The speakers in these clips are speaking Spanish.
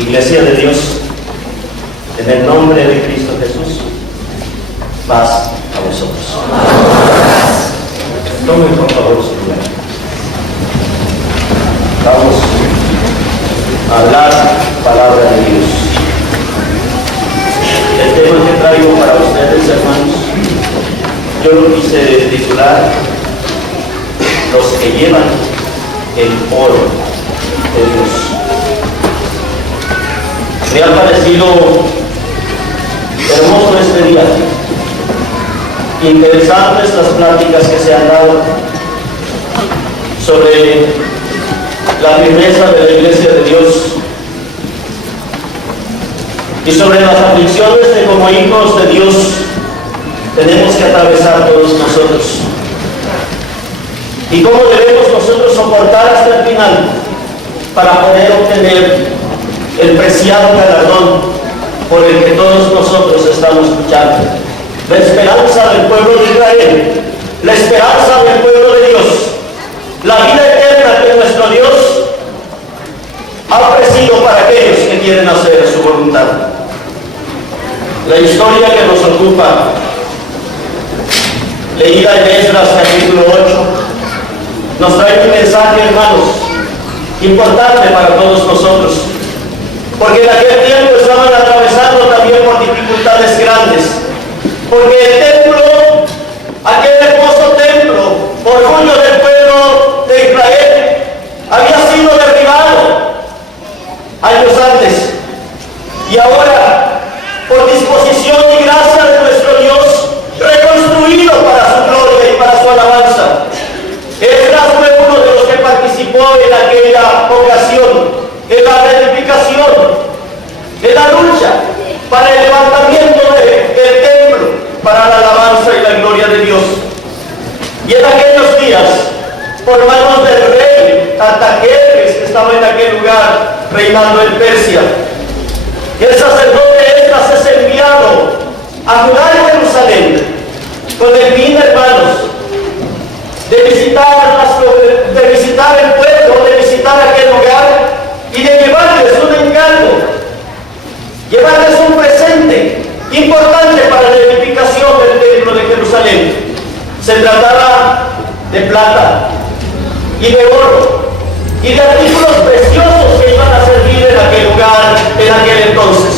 Iglesia de Dios, en el nombre de Cristo Jesús, paz a vosotros. Tomen por favor su lugar. Vamos a hablar palabra de Dios. El tema que traigo para ustedes, hermanos, yo lo quise titular: los que llevan el oro de Dios. Me ha parecido hermoso este día, interesantes las pláticas que se han dado sobre la firmeza de la Iglesia de Dios y sobre las aflicciones que como hijos de Dios tenemos que atravesar todos nosotros, y cómo debemos nosotros soportar hasta el final para poder obtener el preciado galardón por el que todos nosotros estamos luchando. La esperanza del pueblo de Israel, la esperanza del pueblo de Dios, la vida eterna que nuestro Dios ha ofrecido para aquellos que quieren hacer su voluntad. La historia que nos ocupa, leída en Esdras capítulo 8, nos trae un mensaje, hermanos, importante para todos nosotros, porque en aquel tiempo estaban atravesando también por dificultades grandes, porque el templo, aquel hermoso templo, orgullo del pueblo de Israel, había sido derribado años antes, y ahora, por disposición y gracia de nuestro Dios, reconstruido para su gloria y para su alabanza. Esdras fue uno de los que participó en aquella ocasión, en la reedificación, en la lucha para el levantamiento del templo, para la alabanza y la gloria de Dios. Y en aquellos días, por manos del rey Artajerjes, que estaba en aquel lugar reinando en Persia, el sacerdote Esdras es enviado a Judá y Jerusalén con el fin, hermanos, de visitar el pueblo, de visitar aquel lugar y de llevarles un encargo, llevarles un presente importante para la edificación del templo de Jerusalén. Se trataba de plata y de oro y de artículos preciosos que iban a servir en aquel lugar, en aquel entonces.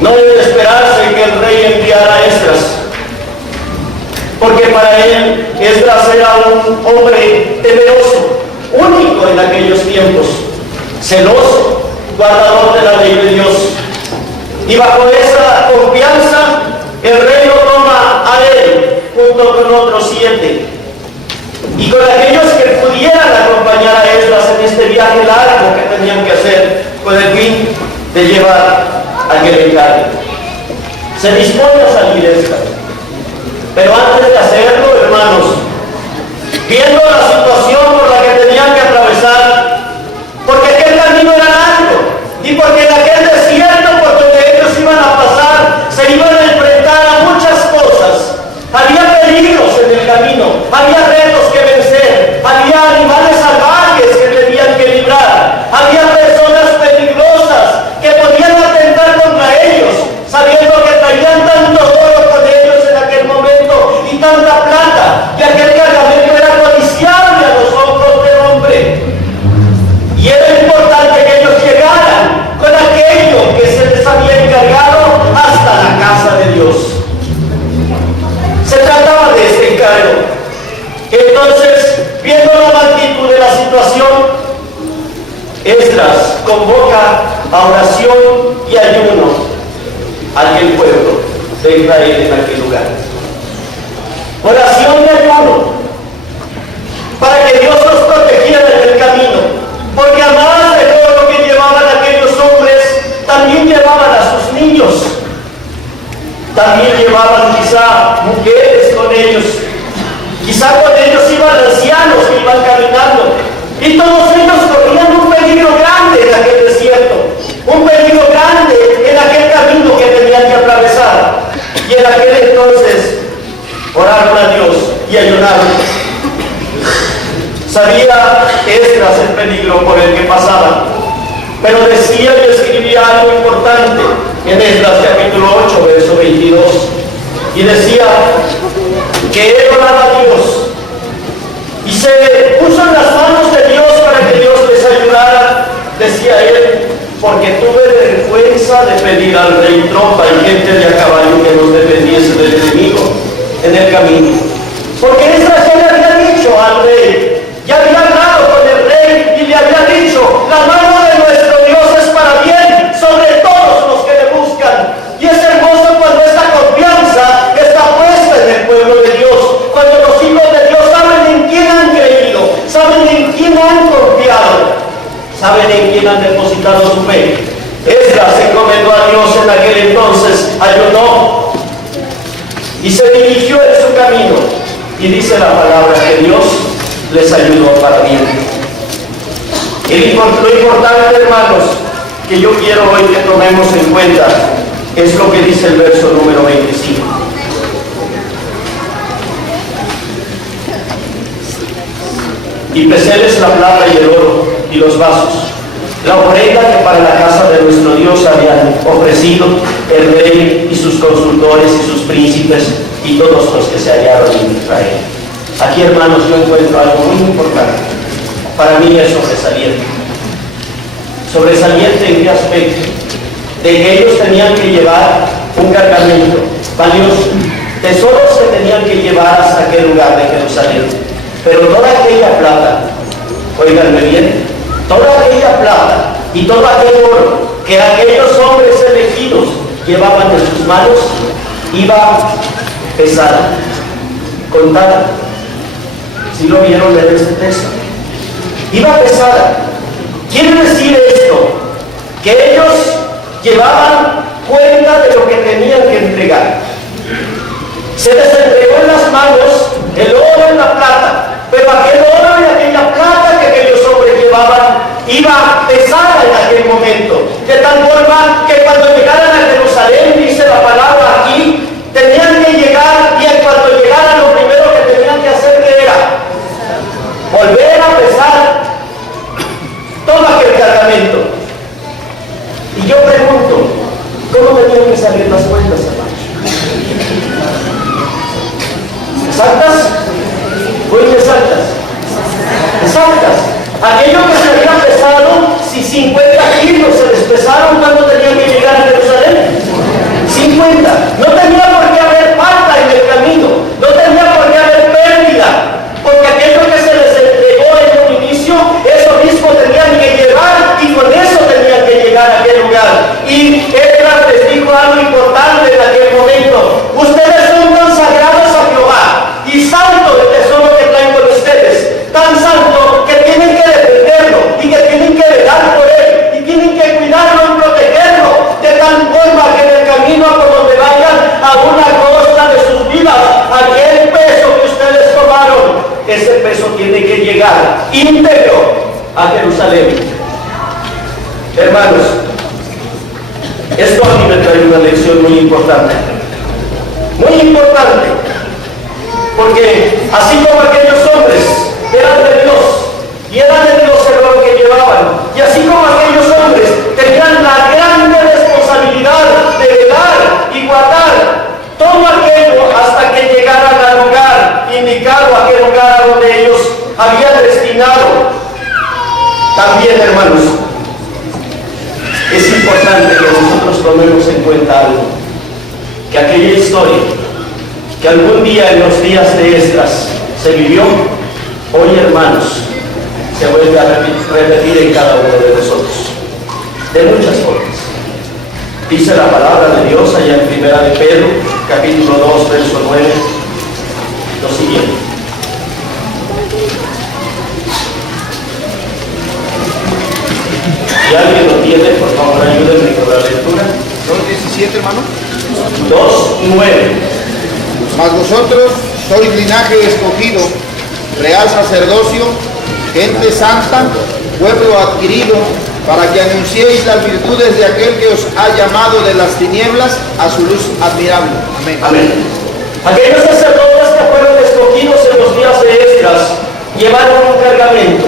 No debe esperarse que el rey enviara a Esdras, porque para él Esdras era un hombre temeroso, único en aquellos tiempos, celoso, guardador de la ley de Dios. Y bajo esa confianza, el rey lo toma a él, junto con otros 7. Y con aquellos que pudieran acompañar a Esdras en este viaje largo que tenían que hacer, con el fin de llevar aquel encargo. Se dispone a salir Esdras. Pero antes de hacerlo, hermanos, viendo la situación por la que tenían que atravesar, porque aquel camino era largo, y porque en aquel desierto por donde ellos iban a pasar, se iban a enfrentar a muchas cosas. Había peligros en el camino, había retos que vencer, había animales salvajes que tenían que librar, había personas peligrosas que podían atentar contra ellos, sabiendo que traían tanto oro con ellos en aquel momento y tanta plata, y aquel cargamento era codiciable a los ojos del hombre. Y era importante que ellos llegaran con aquello que se les había encargado hasta la casa de Dios. Se trataba de este encargo. Entonces, viendo la magnitud de la situación, Esdras convoca a oración y ayuno a aquel pueblo de Israel en aquel lugar. Oración y ayuno para que Dios los protegiera en el camino, porque además de todo lo que llevaban aquellos hombres, también llevaban a sus niños, también llevaban quizá mujeres con ellos, quizá con ellos iban ancianos que iban caminando, y todos ellos corrían un peligro grande en aquel desierto, un peligro grande en aquel camino que tenían que atravesar. Y en aquel entonces oraron a Dios y ayunaron. Sabía Esdras el peligro por el que pasaba, pero decía y escribía algo importante en Esdras capítulo 8, verso 22, y decía que él oraba a Dios y se puso en las manos de Dios para que Dios les ayudara. Decía él: porque tuve vergüenza de pedir al rey tropa y gente de a caballo que nos defendiese del enemigo en el camino. Porque Esdras ya le había dicho al rey, ya había hablado con el rey y le había dicho: la mano de nuestro Dios es para bien sobre todos los que le buscan. Y es hermoso cuando esta confianza está puesta en el pueblo de Dios, cuando los hijos de Dios saben en quién han creído, saben en quién han confiado, saben en quién han depositado su fe. Esdras se encomendó a Dios en aquel entonces, ayunó y se dirigió en su camino, y dice la palabra que Dios les ayudó para bien. Y lo importante, hermanos, que yo quiero hoy que tomemos en cuenta es lo que dice el verso número 25. Y peséles la plata y el oro y los vasos, la ofrenda que para la casa de nuestro Dios habían ofrecido el rey y sus consultores y sus príncipes y todos los que se hallaron en Israel. Aquí, hermanos, yo encuentro algo muy importante. Para mí es sobresaliente. ¿Sobresaliente en qué aspecto? De que ellos tenían que llevar un cargamento valioso, tesoros que tenían que llevar hasta aquel lugar de Jerusalén. Pero toda aquella plata, óiganme bien, toda aquella plata y todo aquel oro que aquellos hombres elegidos llevaban en sus manos, iba pesada, contada. ¿Sí lo vieron en este texto? Iba pesada. Quiere decir esto, que ellos llevaban cuenta de lo que tenían que entregar. Se les entregó en las manos el oro y la plata, pero aquel oro y aquella plata que aquellos hombres llevaban iba pesada en aquel momento, de tal forma que cuando llegaran a Jerusalén, dice la palabra aquí, tenían que llegar, y en cuanto llegaran, lo primero que tenían que hacer, ¿qué era? Volver a pesar todo aquel cargamento. Y yo pregunto, ¿cómo tenían que salir las cuentas, hermanos? ¿Exactas? ¿O inexactas? Exactas. Aquello que se había pesado, si 50 kilos se les pesaron, ¿cuándo tenían que llegar a Jerusalén? 50. No tenía por qué haber falta en el camino, no tenía por qué haber pérdida, porque aquello que se les entregó en un inicio, eso mismo tenían que llevar, y con eso tenían que llegar a aquel lugar. Y Esdras les dijo algo importante en aquel momento: ustedes son consagrados a Jehová, y santo el tesoro que traen con ustedes, tan santo que tienen que defenderlo, y que tienen que velar por él, y tienen que cuidarlo y protegerlo, de tal forma que en el camino por donde vayan, a una costa de sus vidas, aquel peso que ustedes tomaron, ese peso tiene que llegar íntegro a Jerusalén. Hermanos, esto a mí me trae una lección muy importante, porque así como aquellos hombres eran de Dios, y era de Dios el oro que llevaban, y así como aquellos hombres tenían la grande responsabilidad de velar y guardar todo aquello hasta que llegaran al lugar indicado, aquel lugar a donde ellos habían destinado. También, hermanos, es importante que nosotros tomemos en cuenta algo, que aquella historia que algún día en los días de Esdras se vivió, hoy, hermanos, se vuelve a repetir en cada uno de nosotros, de muchas formas. Dice la palabra de Dios allá en Primera de Pedro, capítulo 2, verso 9, lo siguiente: si alguien lo tiene, por favor, ayúdenme con la lectura. 2:17, hermano. 2:9. Mas vosotros sois linaje escogido, real sacerdocio, gente santa, pueblo adquirido, para que anunciéis las virtudes de aquel que os ha llamado de las tinieblas a su luz admirable. Amén. Amén. Aquellos sacerdotes que fueron escogidos en los días de Esdras llevaron un cargamento.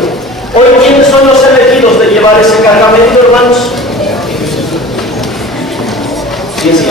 Hoy, ¿quiénes son los elegidos de llevar ese cargamento, hermanos? Sí, sí.